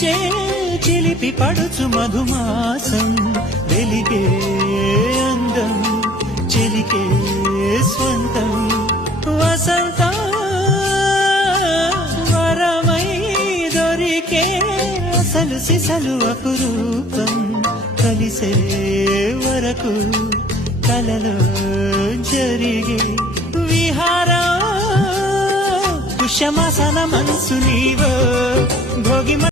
పిలిచే చిలిపి పడుచు మధుమాసం వెలిగే అందం చెలికే స్వంతం వసంతం వరమై దొరికే అసలు సిసలు అపురూపం కలిసే వరకు కలలో జరిగే విహారం పుష్యమాసన మనసు నీవో భోగి